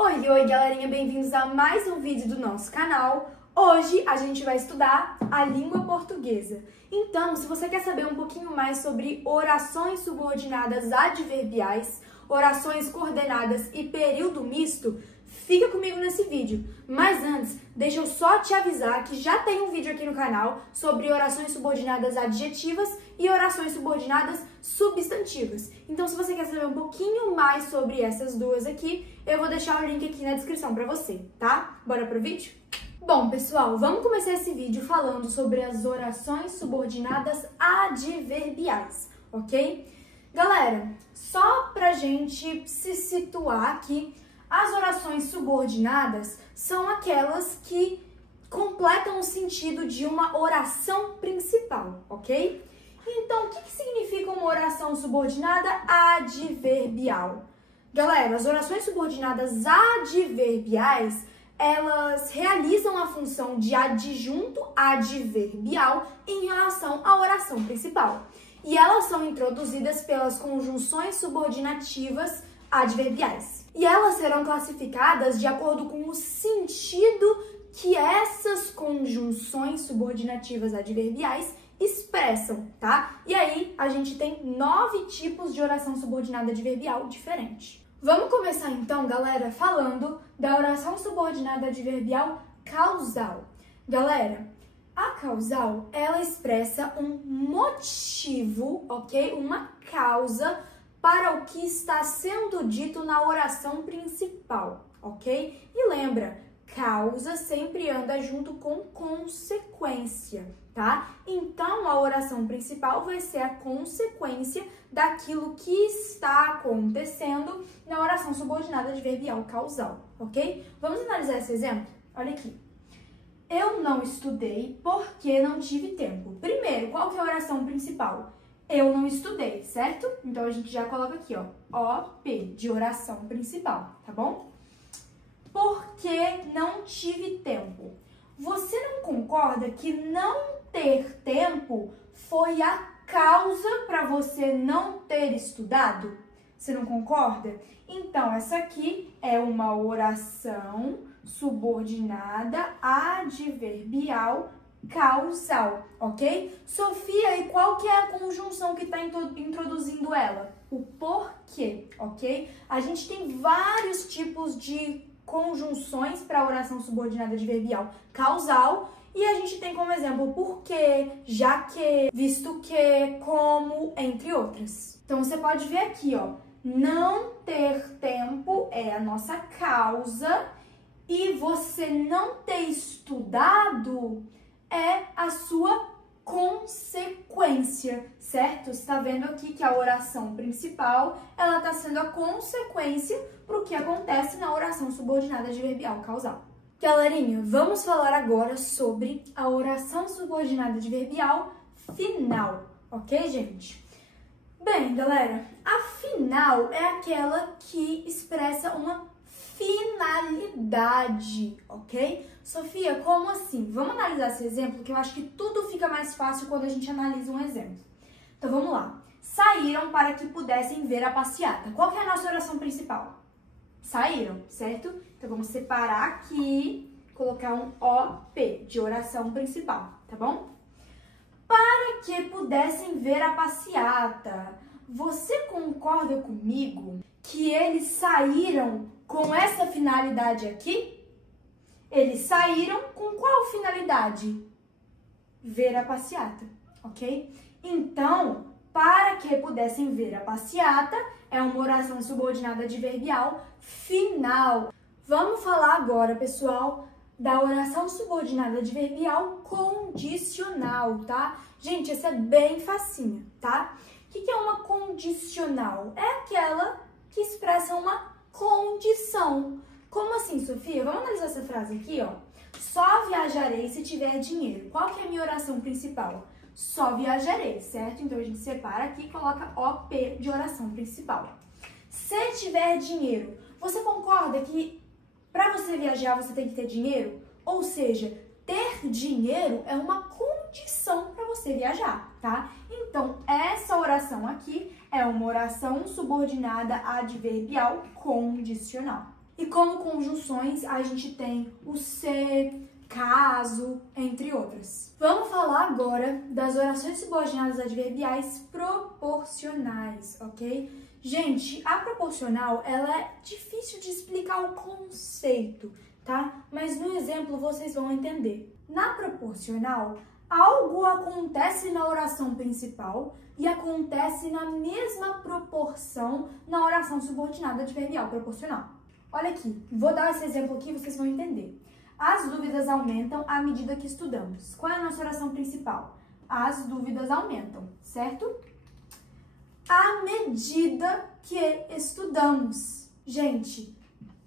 Oi, galerinha, bem-vindos a mais um vídeo do nosso canal. Hoje a gente vai estudar a língua portuguesa. Então, se você quer saber um pouquinho mais sobre orações subordinadas adverbiais, orações coordenadas e período misto, fica comigo nesse vídeo. Mas antes, deixa eu só te avisar que já tem um vídeo aqui no canal sobre orações subordinadas adjetivas e orações subordinadas substantivas. Então, se você quer saber um pouquinho mais sobre essas duas aqui, eu vou deixar o link aqui na descrição pra você, tá? Bora pro vídeo? Bom, pessoal, vamos começar esse vídeo falando sobre as orações subordinadas adverbiais, ok? Galera, só pra gente se situar aqui, as orações subordinadas são aquelas que completam o sentido de uma oração principal, ok? Então, o que significa uma oração subordinada adverbial? Galera, as orações subordinadas adverbiais, elas realizam a função de adjunto adverbial em relação à oração principal. E elas são introduzidas pelas conjunções subordinativas adverbiais. E elas serão classificadas de acordo com o sentido que essas conjunções subordinativas adverbiais expressam, tá? E aí, a gente tem 9 tipos de oração subordinada adverbial diferente. Vamos começar então, galera, falando da oração subordinada adverbial causal. Galera, a causal, ela expressa um motivo, ok? Uma causa para o que está sendo dito na oração principal, ok? E lembra, causa sempre anda junto com consequência, tá? Então, a oração principal vai ser a consequência daquilo que está acontecendo na oração subordinada adverbial causal, ok? Vamos analisar esse exemplo? Olha aqui. Eu não estudei porque não tive tempo. Primeiro, qual que é a oração principal? Eu não estudei, certo? Então, a gente já coloca aqui, ó, OP, de oração principal, tá bom? Porque não tive tempo. Você não concorda que não ter tempo foi a causa para você não ter estudado? Você não concorda? Então, essa aqui é uma oração subordinada adverbial causal, ok? Sofia, e qual que é a conjunção que está introduzindo ela? O porquê, ok? A gente tem vários tipos de conjunções para a oração subordinada adverbial causal e a gente tem como exemplo porquê, já que, visto que, como, entre outras. Então, você pode ver aqui, ó, não ter tempo é a nossa causa e você não ter estudado é a sua consequência, certo? Você está vendo aqui que a oração principal, ela está sendo a consequência para o que acontece na oração subordinada adverbial causal. Galerinha, vamos falar agora sobre a oração subordinada adverbial final, ok, gente? Bem, galera, a final é aquela que expressa uma finalidade, ok? Sofia, como assim? Vamos analisar esse exemplo, que eu acho que tudo fica mais fácil quando a gente analisa um exemplo. Então, vamos lá. Saíram para que pudessem ver a passeata. Qual que é a nossa oração principal? Saíram, certo? Então, vamos separar aqui, colocar um OP, de oração principal, tá bom? Para que pudessem ver a passeata. Você concorda comigo que eles saíram com essa finalidade aqui? Eles saíram com qual finalidade? Ver a passeata, ok? Então, para que pudessem ver a passeata, é uma oração subordinada adverbial final. Vamos falar agora, pessoal, da oração subordinada adverbial condicional, tá? Gente, essa é bem facinha, tá? O que é uma condicional? É aquela que expressa uma condição. Como assim, Sofia? Vamos analisar essa frase aqui, ó. Só viajarei se tiver dinheiro. Qual que é a minha oração principal? Só viajarei, certo? Então, a gente separa aqui e coloca OP de oração principal. Se tiver dinheiro, você concorda que para você viajar você tem que ter dinheiro? Ou seja, ter dinheiro é uma condição para você viajar, tá? Então, essa oração aqui é uma oração subordinada adverbial condicional. E como conjunções, a gente tem o se, caso, entre outras. Vamos falar agora das orações subordinadas adverbiais proporcionais, ok? Gente, a proporcional, ela é difícil de explicar o conceito, tá? Mas no exemplo vocês vão entender. Na proporcional, algo acontece na oração principal e acontece na mesma proporção na oração subordinada adverbial proporcional. Olha aqui, vou dar esse exemplo aqui e vocês vão entender. As dúvidas aumentam à medida que estudamos. Qual é a nossa oração principal? As dúvidas aumentam, certo? À medida que estudamos. Gente,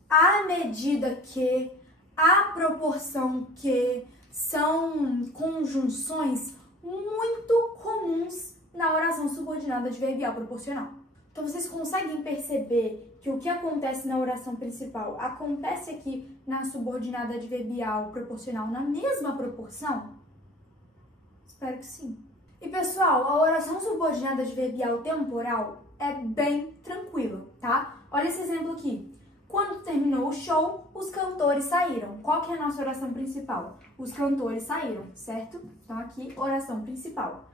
à medida que, à proporção que, são conjunções muito comuns na oração subordinada adverbial proporcional. Então, vocês conseguem perceber que o que acontece na oração principal acontece aqui na subordinada adverbial proporcional na mesma proporção? Espero que sim. E, pessoal, a oração subordinada adverbial temporal é bem tranquila, tá? Olha esse exemplo aqui. Quando terminou o show, os cantores saíram. Qual que é a nossa oração principal? Os cantores saíram, certo? Então, aqui, oração principal.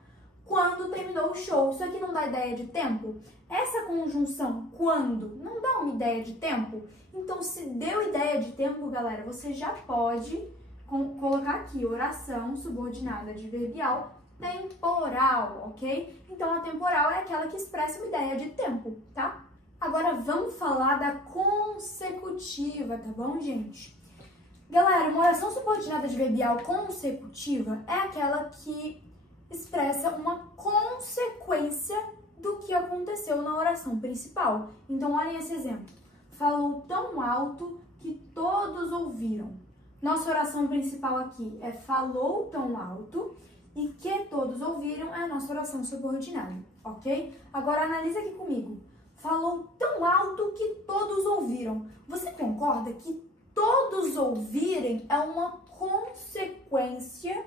Quando terminou o show, isso aqui não dá ideia de tempo? Essa conjunção quando não dá uma ideia de tempo? Então, se deu ideia de tempo, galera, você já pode colocar aqui oração subordinada adverbial temporal, ok? Então, a temporal é aquela que expressa uma ideia de tempo, tá? Agora, vamos falar da consecutiva, tá bom, gente? Galera, uma oração subordinada adverbial consecutiva é aquela que expressa uma consequência do que aconteceu na oração principal. Então, olhem esse exemplo. Falou tão alto que todos ouviram. Nossa oração principal aqui é falou tão alto e que todos ouviram é a nossa oração subordinada, ok? Agora, analisa aqui comigo. Falou tão alto que todos ouviram. Você concorda que todos ouvirem é uma consequência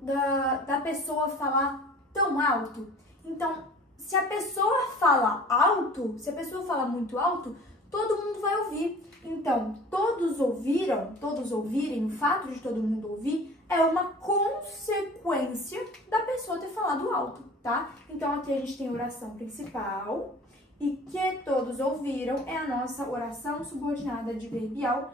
da pessoa falar tão alto? Então, se a pessoa fala alto, se a pessoa fala muito alto, todo mundo vai ouvir. Então, todos ouvirem, o fato de todo mundo ouvir é uma consequência da pessoa ter falado alto, tá? Então, aqui a gente tem a oração principal e que todos ouviram é a nossa oração subordinada adverbial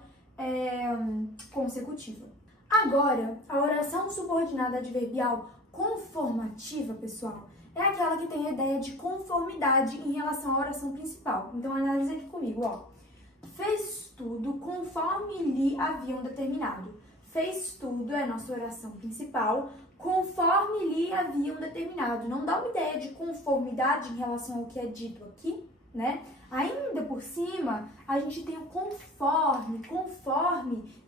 consecutiva. Agora, a oração subordinada adverbial conformativa, pessoal, é aquela que tem a ideia de conformidade em relação à oração principal. Então, analisa aqui comigo, ó. Fez tudo conforme lhe haviam determinado. Fez tudo é a nossa oração principal, conforme lhe haviam determinado. Não dá uma ideia de conformidade em relação ao que é dito aqui, né? Ainda por cima, a gente tem o conforme,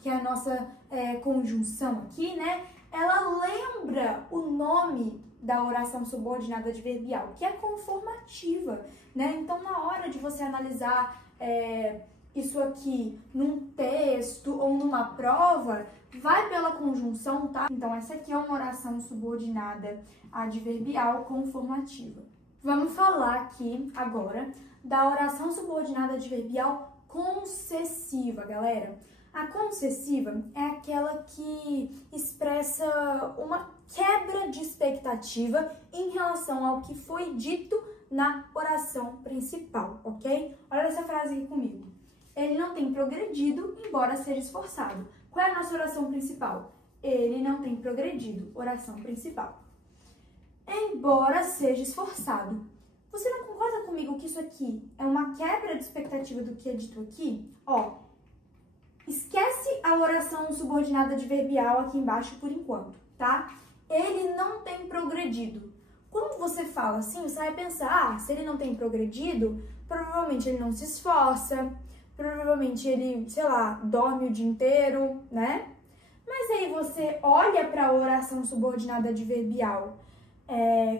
que é a nossa conjunção aqui, né? Ela lembra o nome da oração subordinada adverbial, que é conformativa, né? Então, na hora de você analisar isso aqui num texto ou numa prova, vai pela conjunção, tá? Então, essa aqui é uma oração subordinada adverbial conformativa. Vamos falar aqui agora da oração subordinada adverbial concessiva, galera. A concessiva é aquela que expressa uma quebra de expectativa em relação ao que foi dito na oração principal, ok? Olha essa frase aqui comigo. Ele não tem progredido, embora seja esforçado. Qual é a nossa oração principal? Ele não tem progredido, oração principal. Embora seja esforçado. Você não concorda comigo que isso aqui é uma quebra de expectativa do que é dito aqui? Ó, esquece a oração subordinada adverbial aqui embaixo por enquanto, tá? Ele não tem progredido. Quando você fala assim, você vai pensar, se ele não tem progredido, provavelmente ele não se esforça, provavelmente ele, sei lá, dorme o dia inteiro, né? Mas aí você olha para a oração subordinada adverbial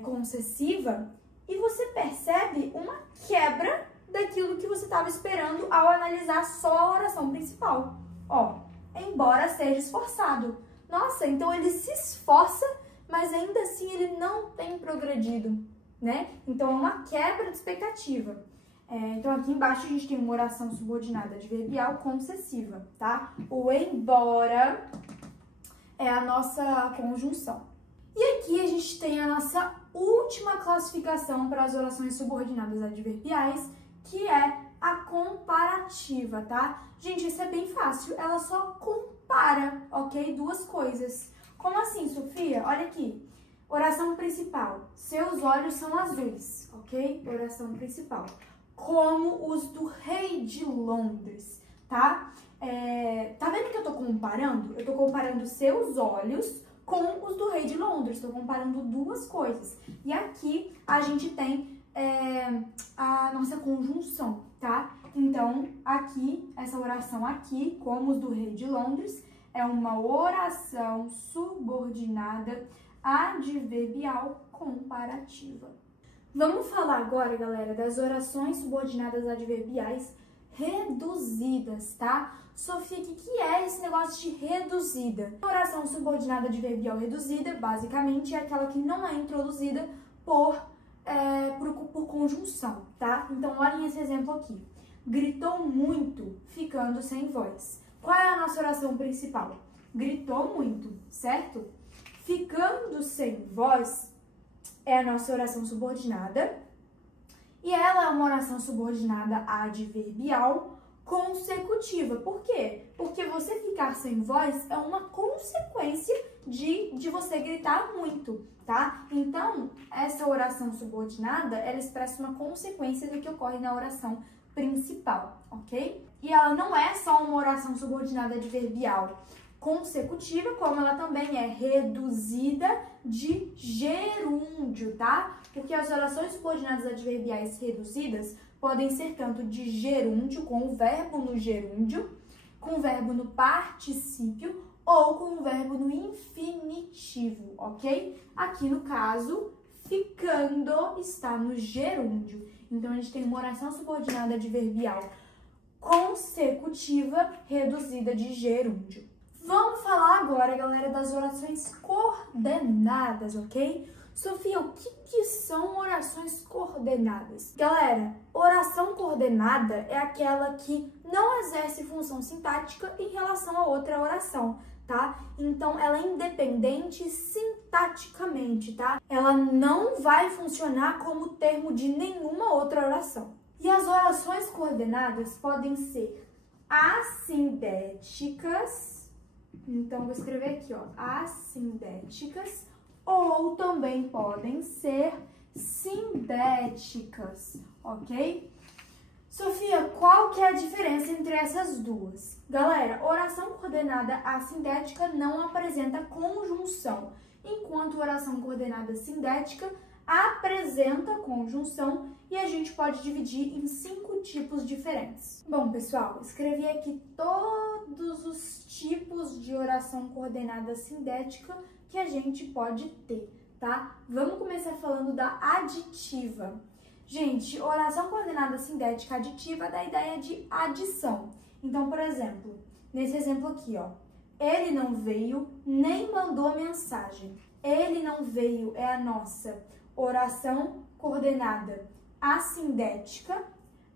concessiva e você percebe uma quebra daquilo que você estava esperando ao analisar só a oração principal. Ó, embora seja esforçado. Nossa, então ele se esforça, mas ainda assim ele não tem progredido, né? Então é uma quebra de expectativa. Então, aqui embaixo a gente tem uma oração subordinada adverbial concessiva, tá? O embora é a nossa conjunção. E aqui a gente tem a nossa última classificação para as orações subordinadas adverbiais, que é a comparativa, tá? Gente, isso é bem fácil, ela só compara, ok? Duas coisas. Como assim, Sofia? Olha aqui. Oração principal. Seus olhos são azuis, ok? Oração principal. Como os do rei de Londres, tá? Tá vendo que eu tô comparando? Eu tô comparando seus olhos com os do rei de Londres. Tô comparando duas coisas. E aqui a gente tem a nossa conjunção, tá? Então, aqui, essa oração aqui, como os do rei de Londres, é uma oração subordinada adverbial comparativa. Vamos falar agora, galera, das orações subordinadas adverbiais reduzidas, tá? Sofia, o que é esse negócio de reduzida? A oração subordinada adverbial reduzida, basicamente, é aquela que não é introduzida por conjunção, tá? Então, olhem esse exemplo aqui. Gritou muito, ficando sem voz. Qual é a nossa oração principal? Gritou muito, certo? Ficando sem voz é a nossa oração subordinada. E ela é uma oração subordinada adverbial consecutiva. Por quê? Porque você ficar sem voz é uma consequência de você gritar muito, tá? Então, essa oração subordinada, ela expressa uma consequência do que ocorre na oração principal, ok? E ela não é só uma oração subordinada adverbial consecutiva, como ela também é reduzida de gerúndio, tá? Porque as orações subordinadas adverbiais reduzidas podem ser tanto de gerúndio, com o verbo no gerúndio, com o verbo no particípio ou com o verbo no infinitivo, ok? Aqui no caso, ficando está no gerúndio. Então, a gente tem uma oração subordinada adverbial consecutiva reduzida de gerúndio. Vamos falar agora, galera, das orações coordenadas, ok? Sofia, o que são orações coordenadas? Galera, oração coordenada é aquela que não exerce função sintática em relação a outra oração, tá? Então, ela é independente sintaticamente, tá? Ela não vai funcionar como termo de nenhuma outra oração. E as orações coordenadas podem ser assindéticas. Então, vou escrever aqui, ó, assindéticas, ou também podem ser sindéticas, ok? Sofia, qual que é a diferença entre essas duas? Galera, oração coordenada assindética não apresenta conjunção, enquanto oração coordenada sindética apresenta conjunção e a gente pode dividir em 5 tipos diferentes. Bom, pessoal, escrevi aqui todos os tipos de oração coordenada sindética que a gente pode ter, tá? Vamos começar falando da aditiva. Gente, oração coordenada sindética aditiva dá a ideia de adição. Então, por exemplo, nesse exemplo aqui, ó, ele não veio nem mandou mensagem. Ele não veio é a nossa oração coordenada assindética,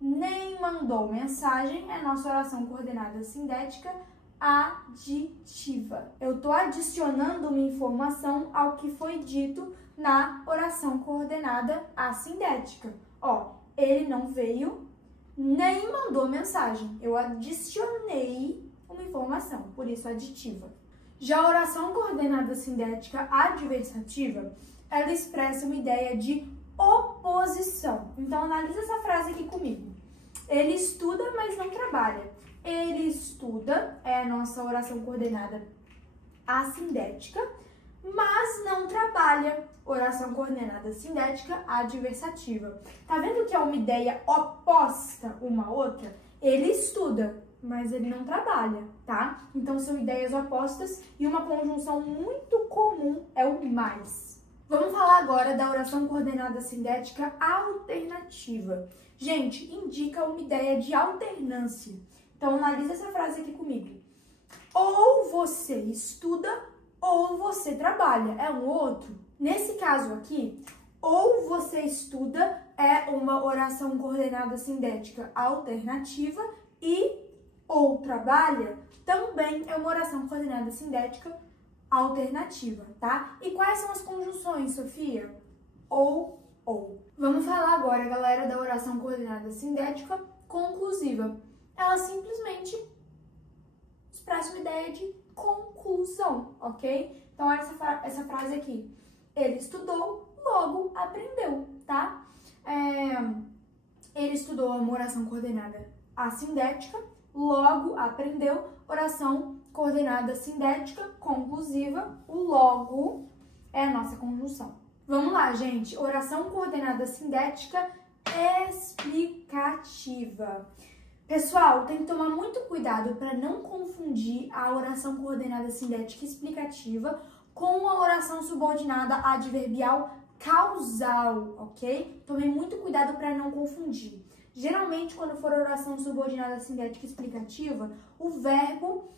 nem mandou mensagem é a nossa oração coordenada sindética aditiva. Eu tô adicionando uma informação ao que foi dito na oração coordenada assindética. Ó, ele não veio, nem mandou mensagem. Eu adicionei uma informação, por isso aditiva. Já a oração coordenada sindética adversativa, ela expressa uma ideia de oposição. Então, analisa essa frase aqui comigo. Ele estuda, mas não trabalha. Ele estuda, é a nossa oração coordenada assindética, mas não trabalha. Oração coordenada sindética adversativa. Tá vendo que é uma ideia oposta uma à outra? Ele estuda, mas ele não trabalha, tá? Então, são ideias opostas e uma conjunção muito comum é o mais. Vamos falar agora da oração coordenada sindética alternativa. Gente, indica uma ideia de alternância. Então, analisa essa frase aqui comigo. Ou você estuda ou você trabalha. É um ou outro? Nesse caso aqui, ou você estuda, é uma oração coordenada sindética alternativa e ou trabalha também é uma oração coordenada sindética alternativa, tá? E quais são as conjunções, Sofia? Ou. Vamos falar agora, galera, da oração coordenada sindética conclusiva. Ela simplesmente expressa uma ideia de conclusão, ok? Então, olha essa frase aqui. Ele estudou, logo aprendeu, tá? Ele estudou uma oração coordenada assindética, logo aprendeu. Oração coordenada sindética conclusiva, o logo é a nossa conjunção. Vamos lá, gente. Oração coordenada sindética explicativa. Pessoal, tem que tomar muito cuidado para não confundir a oração coordenada sindética explicativa com a oração subordinada adverbial causal, ok? Tomem muito cuidado para não confundir. Geralmente, quando for oração subordinada sindética explicativa, o verbo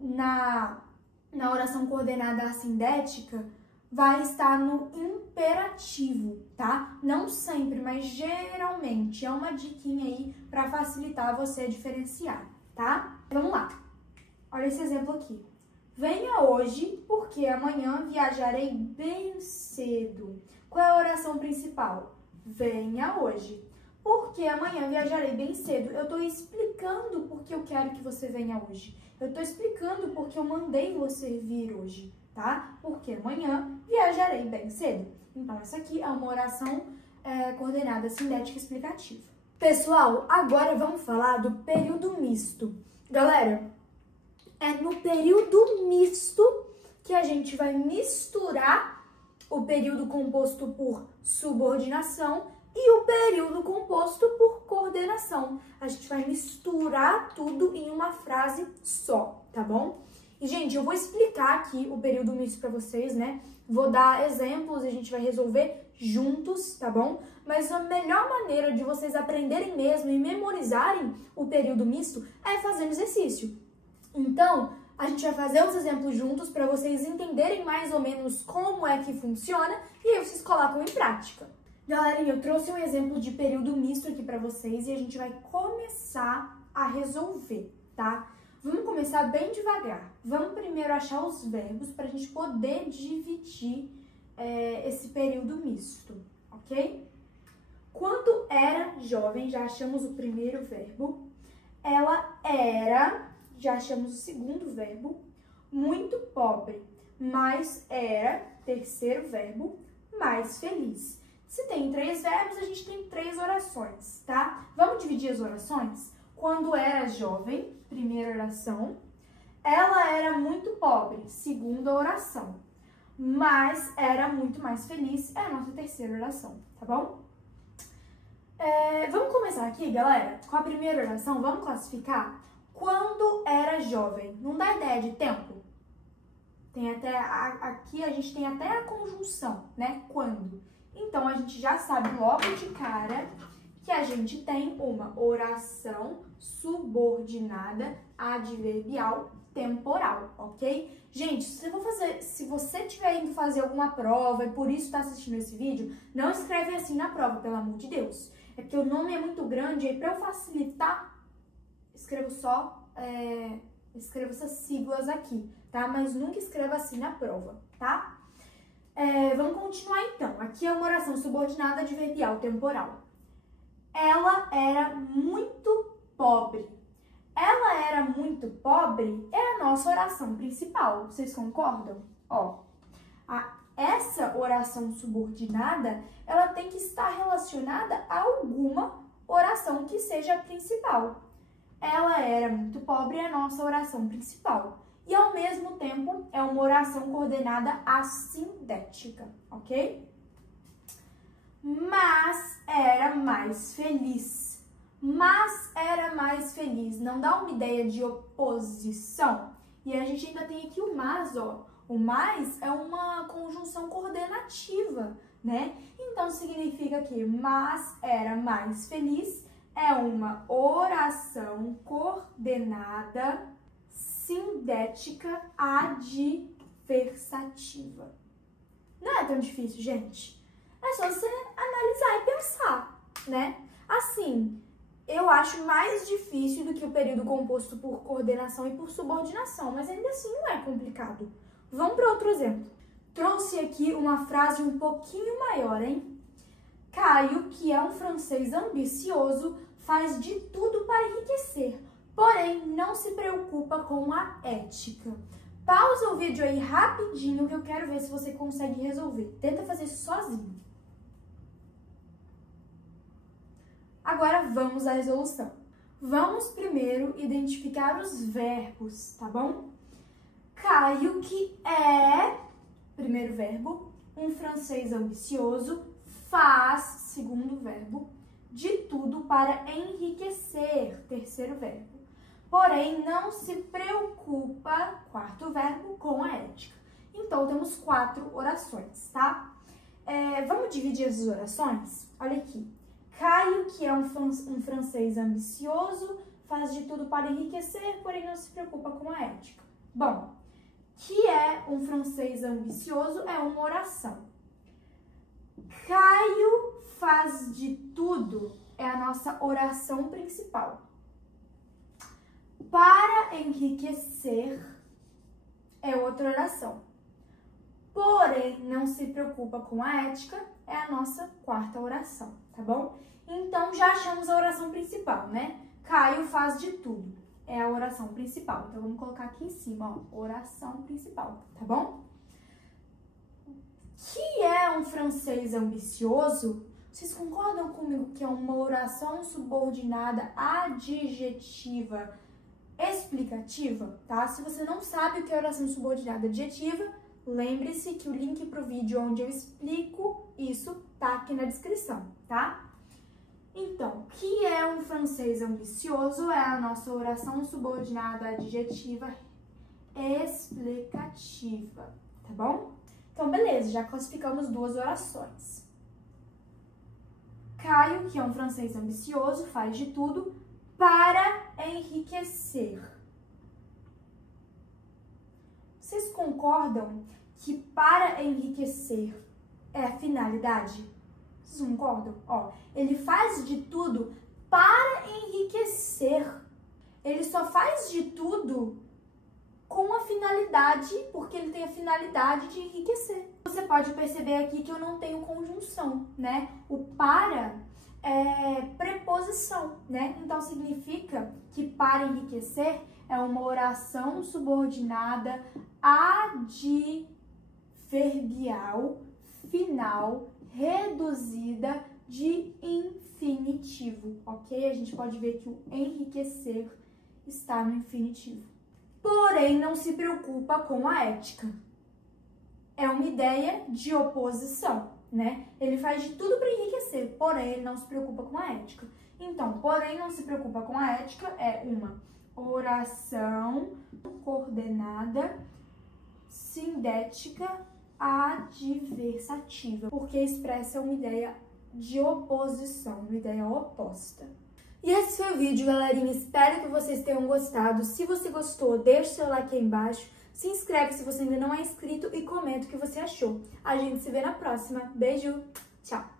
na oração coordenada assindética vai estar no imperativo, tá? Não sempre, mas geralmente. É uma diquinha aí para facilitar você diferenciar, tá? Vamos lá. Olha esse exemplo aqui. Venha hoje, porque amanhã viajarei bem cedo. Qual é a oração principal? Venha hoje. Porque amanhã viajarei bem cedo. Eu estou explicando porque eu quero que você venha hoje. Eu estou explicando porque eu mandei você vir hoje, tá? Porque amanhã viajarei bem cedo. Então, essa aqui é uma oração coordenada sindética explicativa. Pessoal, agora vamos falar do período misto. Galera, é no período misto que a gente vai misturar o período composto por subordinação e o período composto por coordenação. A gente vai misturar tudo em uma frase só, tá bom? E, gente, eu vou explicar aqui o período misto para vocês, né? Vou dar exemplos e a gente vai resolver juntos, tá bom? Mas a melhor maneira de vocês aprenderem mesmo e memorizarem o período misto é fazendo exercício. Então, a gente vai fazer os exemplos juntos para vocês entenderem mais ou menos como é que funciona e aí vocês colocam em prática. Galerinha, eu trouxe um exemplo de período misto aqui para vocês e a gente vai começar a resolver, tá? Vamos começar bem devagar. Vamos primeiro achar os verbos para a gente poder dividir esse período misto, ok? Quando era jovem, já achamos o primeiro verbo. Ela era, já achamos o segundo verbo. Muito pobre, mas era, terceiro verbo, mais feliz. Se tem 3 verbos, a gente tem 3 orações, tá? Vamos dividir as orações? Quando era jovem, primeira oração. Ela era muito pobre, segunda oração. Mas era muito mais feliz, é a nossa terceira oração, tá bom? Vamos começar aqui, galera, com a primeira oração. Vamos classificar? Quando era jovem. Não dá ideia de tempo? Tem até aqui a gente tem até a conjunção, né? Quando. Então, a gente já sabe logo de cara que a gente tem uma oração subordinada adverbial temporal, ok? Gente, se você estiver indo fazer alguma prova e por isso está assistindo esse vídeo, não escreve assim na prova, pelo amor de Deus. É porque o nome é muito grande e para eu facilitar, escrevo essas siglas aqui, tá? Mas nunca escreva assim na prova, tá? Vamos continuar então. Aqui é uma oração subordinada adverbial temporal. Ela era muito pobre. Ela era muito pobre é a nossa oração principal. Vocês concordam? Ó, essa oração subordinada, ela tem que estar relacionada a alguma oração que seja a principal. Ela era muito pobre é a nossa oração principal. E, ao mesmo tempo, é uma oração coordenada assindética, ok? Mas era mais feliz. Mas era mais feliz. Não dá uma ideia de oposição? E a gente ainda tem aqui o mas, ó. O mais é uma conjunção coordenativa, né? Então, significa que mas era mais feliz é uma oração coordenada sindética adversativa. Não é tão difícil, gente. É só você analisar e pensar, né? Assim, eu acho mais difícil do que o período composto por coordenação e por subordinação, mas ainda assim não é complicado. Vamos para outro exemplo. Trouxe aqui uma frase um pouquinho maior, hein? Caio, que é um francês ambicioso, faz de tudo para enriquecer, porém não se preocupa com a ética. Pausa o vídeo aí rapidinho que eu quero ver se você consegue resolver. Tenta fazer isso sozinho. Agora vamos à resolução. Vamos primeiro identificar os verbos, tá bom? Caio, que é, primeiro verbo, um francês ambicioso, faz, segundo verbo, de tudo para enriquecer, terceiro verbo. Porém, não se preocupa, quarto verbo, com a ética. Então, temos 4 orações, tá? Vamos dividir as orações? Olha aqui. Caio, que é um francês ambicioso, faz de tudo para enriquecer, porém não se preocupa com a ética. Bom, que é um francês ambicioso é uma oração. Caio faz de tudo é a nossa oração principal. Para enriquecer é outra oração. Porém, não se preocupa com a ética é a nossa quarta oração, tá bom? Então, já achamos a oração principal, né? Caio faz de tudo. É a oração principal. Então, vamos colocar aqui em cima, ó, oração principal, tá bom? Que é um francês ambicioso? Vocês concordam comigo que é uma oração subordinada adjetiva explicativa, tá? Se você não sabe o que é oração subordinada adjetiva, lembre-se que o link para o vídeo onde eu explico isso tá aqui na descrição, tá? Então, que é um francês ambicioso é a nossa oração subordinada adjetiva explicativa, tá bom? Então, beleza, já classificamos 2 orações. Caio, que é um francês ambicioso, faz de tudo para enriquecer. Vocês concordam que para enriquecer é a finalidade? Vocês concordam? Ó, ele faz de tudo para enriquecer. Ele só faz de tudo com a finalidade, porque ele tem a finalidade de enriquecer. Você pode perceber aqui que eu não tenho conjunção, né? O para é preposição, né? Então significa que para enriquecer é uma oração subordinada adverbial final reduzida de infinitivo, ok? A gente pode ver que o enriquecer está no infinitivo. Porém, não se preocupa com a ética. É uma ideia de oposição, né? Ele faz de tudo para enriquecer, porém ele não se preocupa com a ética. Então, porém não se preocupa com a ética é uma oração coordenada sindética adversativa, porque expressa uma ideia de oposição, uma ideia oposta. E esse foi o vídeo, galerinha. Espero que vocês tenham gostado. Se você gostou, deixe seu like aí embaixo. Se inscreve se você ainda não é inscrito e comenta o que você achou. A gente se vê na próxima. Beijo, tchau!